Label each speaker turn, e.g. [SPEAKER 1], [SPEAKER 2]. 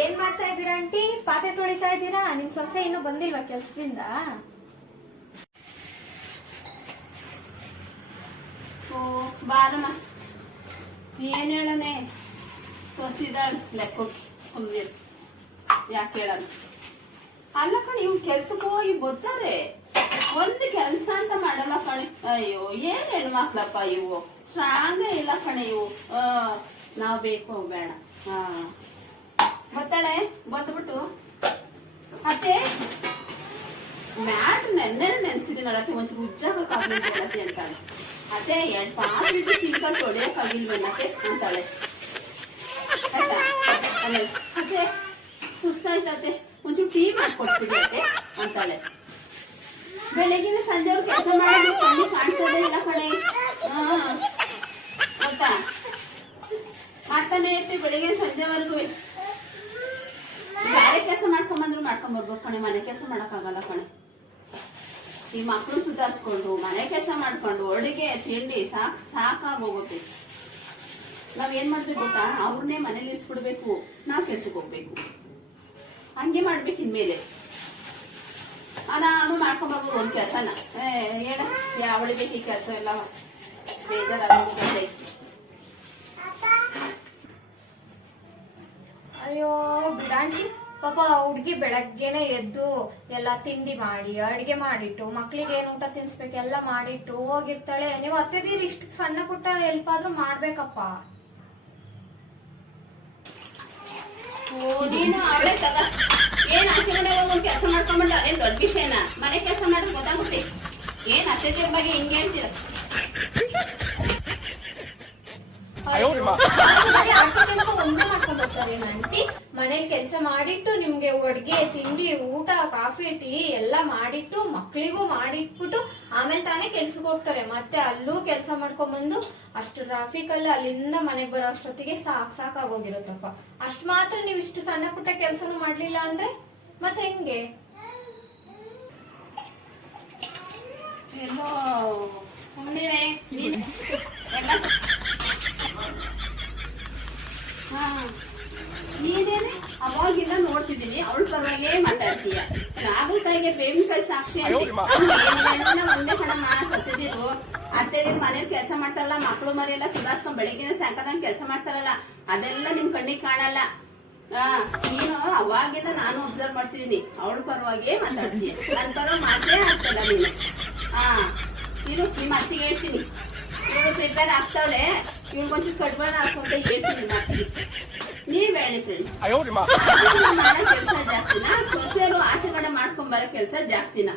[SPEAKER 1] ಏನ್ ಮಾಡ್ತಾ ಇದ್ದೀರಾ ಆಂಟಿ? ಪಾತ್ರೆ ತೊಳಿತಾ ಇದ್ದೀರಾ? ನಿಮ್ ಸೊಸೆ ಇನ್ನೂ ಬಂದಿಲ್ವಾ ಕೆಲ್ಸದಿಂದ?
[SPEAKER 2] ಓ, ಬಾರಮ್ಮ. ಏನ್ ಹೇಳನೆ ಸೊಸಿದಾಳ್ ಲೆಕ್ಕಕ್ಕೆ ಸುಮ್ಮನೆ ಯಾಕೆ ಹೇಳಣ? ಅಲ್ಲ ಕಣಿ ಇವ್ ಕೆಲ್ಸಕ್ಕೆ ಹೋಗಿ ಬರ್ತಾರೆ. ಒಂದು ಕೆಲಸ ಅಂತ ಮಾಡಲ್ಲ ಕಣಿ. ಅಯ್ಯೋ, ಏನ್ ಹೆಣ್ಮಕ್ಳಪ್ಪ ಇವು? ಸ್ಟ್ರಾಂಗೇ ಇಲ್ಲ ಕಣೆ ಇವು. ನಾವ್ ಬೇಕು, ಬೇಡ. ಹಾ ಬರ್ತಾಳೆ ಬಂದ್ಬಿಟ್ಟು. ಮತ್ತೆ ಮ್ಯಾಟ್ ನೆನ್ನೆ ನೆನ್ಸಿದ್ದೀನಿ ಅತ್ತೆ, ಒಂಚೂರು ಉಜ್ಜಾಗಕ್ಕಾಗ್ಲಿಲ್ಲ ಅತ್ತೆ ಅಂತಾಳೆ ಅದೇ ಎರಡು ಪಾತ್ರೆ ಇದ್ದು ಸಿಂಕಲ್ ತೊಳೆಯಕ್ಕಾಗಿಲ್ವೇನತ್ತೆ ಅಂತಾಳೆ. ಆಯ್ತಾ ಸುಸ್ತಾಯ್ತತೆ ಅತ್ತೆ. ಸುಸ್ತಾಯ್ತತ್ತೆ ಒಂಚೂರು ಟೀ ಮಾಡ್ಕೊಡ್ತೀನಿ ಅತ್ತೆ ಅಂತಾಳೆ. ಬೆಳಗಿನ ಸಂಜೆವ್ರು ಕೆಲಸ ಮಾಡಿ ಕಣ್ಣು ಕಾಣಿಸೋದೇ ಇಲ್ಲ ಕಣೆ. ಗೊತ್ತಾ? ಮಾಡ್ತಾನೆ ಇರ್ತೀವಿ ಬೆಳಿಗ್ಗೆ ಸಂಜೆವರೆಗೂ. ಬೇರೆ ಕೆಲಸ ಮಾಡ್ಕೊಂಬಂದ್ರು ಮಾಡ್ಕೊಂಬರ್ಬೇಕು ಕಣೆ, ಮನೆ ಕೆಲಸ ಮಾಡೋಕ್ಕಾಗಲ್ಲ ಕಣೆ. ಈ ಮಕ್ಕಳು ಸುಧಾರಿಸ್ಕೊಂಡು, ಮನೆ ಕೆಲಸ ಮಾಡ್ಕೊಂಡು ಅಡುಗೆ ತಿಂಡಿ ಸಾಕು, ಸಾಕಾಗೋಗುತ್ತೆ. ನಾವೇನ್ ಮಾಡ್ಬೇಕು ಗೊತ್ತಾ? ಅವ್ರನ್ನೇ ಮನೇಲಿ ಇರಿಸ್ಬಿಡ್ಬೇಕು, ನಾವ್ ಕೆಲ್ಸಕ್ಕೆ ಹೋಗ್ಬೇಕು. ಹಂಗೆ ಮಾಡ್ಬೇಕು ಇನ್ಮೇಲೆ. ಆರಾಮ ಮಾಡ್ಕೊಂಬರ್ಬೋದು ಒಂದ್ ಕೆಲಸನ. ಹೇಳ ಬೇಕು ಈ ಕೆಲಸ ಎಲ್ಲ ಬೇಜಾರಾಗೋಗುತ್ತೆ
[SPEAKER 1] ಅಯ್ಯೋ, ಬಿಡಾಂಟಿ. ಪಾಪ ಹುಡ್ಗಿ ಬೆಳಗ್ಗೆನೆ ಎದ್ದು ಎಲ್ಲ ತಿಂಡಿ ಮಾಡಿ ಅಡಿಗೆ ಮಾಡಿಟ್ಟು ಮಕ್ಳಿಗೆ ಏನು ಊಟ ತಿನ್ಸ್ಬೇಕು ಎಲ್ಲ ಮಾಡಿಟ್ಟು ಹೋಗಿರ್ತಾಳೆ. ನೀವು ಅತ್ತೆದೀರ್ ಇಷ್ಟು ಸಣ್ಣ ಪುಟ್ಟ ಹೆಲ್ಪ್ ಆದ್ರೂ ಮಾಡ್ಬೇಕಪ್ಪ.
[SPEAKER 2] ನೀನು ಅವಳೇ ತಗ ಏನ್ ಆಚೆ ಮನೆ ಹೋಗಿ ಕೆಲಸ ಮಾಡ್ಕೊಂಡ್ಬಿಟ್ಟು? ಅದೇನ್ ದೊಡ್ಡ ವಿಷಯನ? ಮನೆ ಕೆಲಸ ಮಾಡಿದ್ರೆ ಗೊತ್ತಾಗುತ್ತೆ ಏನ್ ಅತ್ಯತೆ ಬಗ್ಗೆ ಹಿಂಗೆ
[SPEAKER 1] ಒಂದು ಒಂದೇ ಮಾಡ್ಕೊಂಡ್ ಬರ್ತಾರೆ ಆಂಟಿ ಮನೇಲಿ ಕೆಲಸ ಮಾಡಿಟ್ಟು ನಿಮ್ಗೆ ಅಡ್ಗೆ ತಿಂಡಿ, ಊಟ, ಕಾಫಿ, ಟೀ ಎಲ್ಲ ಮಾಡಿಟ್ಟು ಮಕ್ಳಿಗೂ ಮಾಡಿಟ್ಬಿಟ್ಟು ಆಮೇಲೆ ತಾನೇ ಕೆಲ್ಸಕ್ಕೆ ಹೋಗ್ತಾರೆ. ಮತ್ತೆ ಅಲ್ಲೂ ಕೆಲಸ ಮಾಡ್ಕೊಂಡ್ಬಂದು ಅಷ್ಟು ಟ್ರಾಫಿಕ್ ಅಲ್ಲಿ ಅಲ್ಲಿಂದ ಮನೆಗೆ ಬರೋ ಅಷ್ಟೊತ್ತಿಗೆ ಸಾಕ್ ಸಾಕಾಗೋಗಿರುತ್ತಪ್ಪ. ಅಷ್ಟ್ ಮಾತ್ರ ನೀವು ಇಷ್ಟು ಸಣ್ಣ ಪುಟ್ಟ ಕೆಲಸನೂ ಮಾಡ್ಲಿಲ್ಲ ಅಂದ್ರೆ ಮತ್ತೆ ಹೆಂಗೆ
[SPEAKER 2] ಎಲ್ಲೋ ಸುಮ್ಮನೆ ನೀನು ಎಲ್ಲ ಹಾ ನೀನೇನೆ ಅವಾಗಿಂದ ನೋಡ್ತಿದ್ದೀನಿ ಅವಳ ಮಾತಾಡ್ತೀಯ? ರಾಘವಕಾಯಿಗೆ ಬೇವಿನಕಾಯಿ ಸಾಕ್ಷಿ ಒಂದೇ ಕಣಮ್ಮ ಸೊಸೆದಿರು. ಅತ್ತೆ ಮನೇಲಿ ಕೆಲಸ ಮಾಡ್ತಾರಲ್ಲ ಮಕ್ಕಳು ಮರಿ ಎಲ್ಲ ಸುಧಾರಿಸ್ಕೊಂಡ್ ಬೆಳಿಗ್ಗೆ ಸಾಯಂಕಾಲ ಕೆಲಸ ಮಾಡ್ತಾರಲ್ಲ ಅದೆಲ್ಲ ನಿಮ್ ಕಣ್ಣಿಗೆ ಕಾಣಲ್ಲ. ಹಾ ನೀನು ಅವಾಗಿಂದ ನಾನು ಅಬ್ಸರ್ವ್ ಮಾಡ್ತಿದ್ದೀನಿ. ಅವಳ ಪರವಾಗಿ ಮಾತಾಡ್ತೀನಿ ನನ್ನ ಪರ ಮಾತೇ ಆಗ್ತಲ್ಲ ನೀನು. ಹಾ ಇರು ನಿಮ್ಮ ಅತ್ತಿಗೆ ಹೇಳ್ತೀನಿ. ಪ್ರಿಪೇರ್ ಆಗ್ತಾವಳೆ ಇವ್ಳಿಗೊಂಚೂರು ಕಡ್ಬಾಣ ಹಾಕೊಂತ ಹೇಳ್ತೀನಿ ನೀವ್ ಹೇಳಿ ಫ್ರೆಂಡ್ಸ್ ಮಾಡೋ ಕೆಲಸ ಜಾಸ್ತಿನಾ? ಸೊಸೆರು ಆಚೆಗಡೆ ಮಾಡ್ಕೊಂಡ್ ಬರೋ ಕೆಲಸ ಜಾಸ್ತಿನಾ?